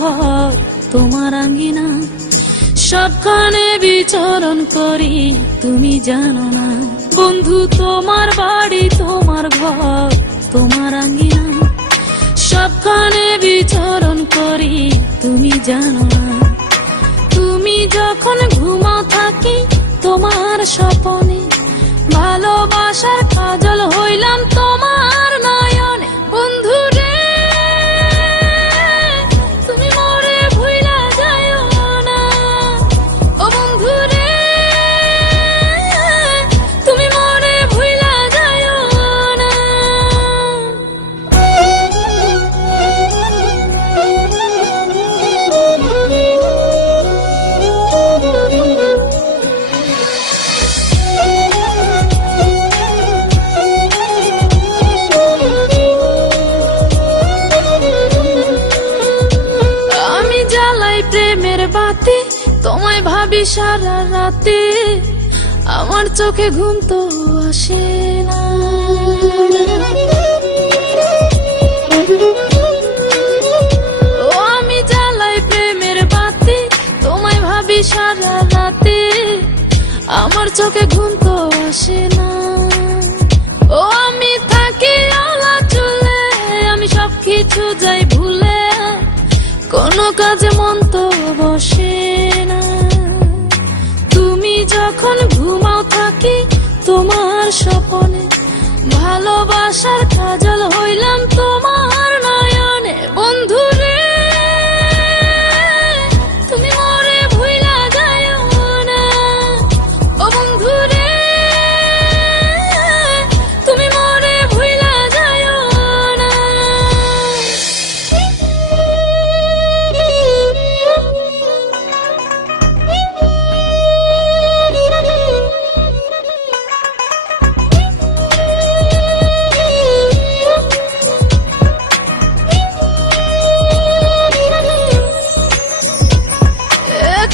ঘর তোমার আঙ্গিনা, সবখানে বিচরণ করি তুমি জানো না। বন্ধু তোমার বাড়ি তোমার ঘর তোমার আঙ্গিনা, সবখানে বিচরণ করি তুমি জানো না। তুমি যখন ঘুমাও থাকি তোমার স্বপনে, ভালোবাসার কাজল হইলাম তোমার নয়নে। বন্ধু রে তুমি মরে ভুইলা যাইও না, ও বন্ধু রে তুমি মরে ভুইলা যাইও না। প্রেমের বাতি তোমায় ভাবি সারা রাতে, আমার চোখে ঘুম তো আসে না। ও আমি জ্বালাই প্রেমের বাতি তোমায় ভাবি সারা রাতে, আমার চোখে ঘুম তো আসে না। ও আমি থাকি আলা চুলে, আমি সবকিছু যাই ভুলে, কোনো কাজে মন তো বসে না। তুমি যখন ঘুমাও থাকি তোমার স্বপনে, ভালোবাসার কাজল হইলাম তোমার নয়নে। বন্ধু রে তুমি মরে ভুইলা যাইও না, ও বন্ধু রে তুমি মরে ভুইলা যাইও না।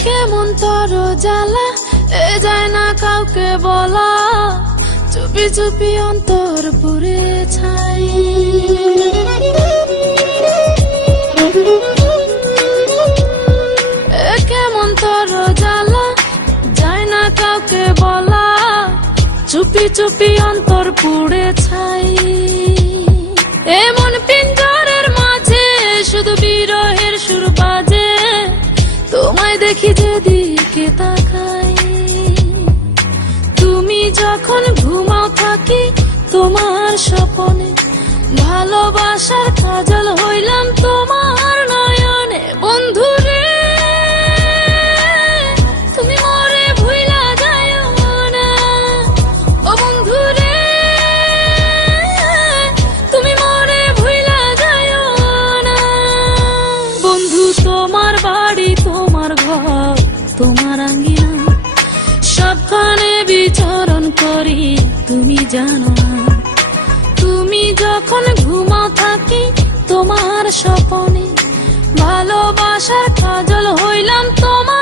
কেমন তর জ্বালা এ যায় না কাউকে বলা, চুপি চুপি অন্তর পুরে ছাই। কেমন তর জ্বালা যায় না কাউকে বলা, চুপি চুপি অন্তর পুড়ে ছাই। এমন পিঞ্জরের মাঝে শুধু বিরহের সুর বাজে, তোমায় দেখি যেদিকে তাকাই। তুমি যখন ঘুমাও থাকি তোমার স্বপনে, ভালোবাসার কাজল হইলাম তোমার নয়নে। বন্ধু রে তুমি মরে ভুইলা যাইও না, ও বন্ধু রে তুমি মরে ভুইলা যাইও না। বন্ধু তোমার বাড়ি তোমার ঘর তোমার আঙ্গিনা, সবখানে বিচরণ করি তুমি জানো না। তুমি যখন ঘুমাও থাকি তোমার স্বপনে, ভালোবাসার কাজল হইলাম তোমার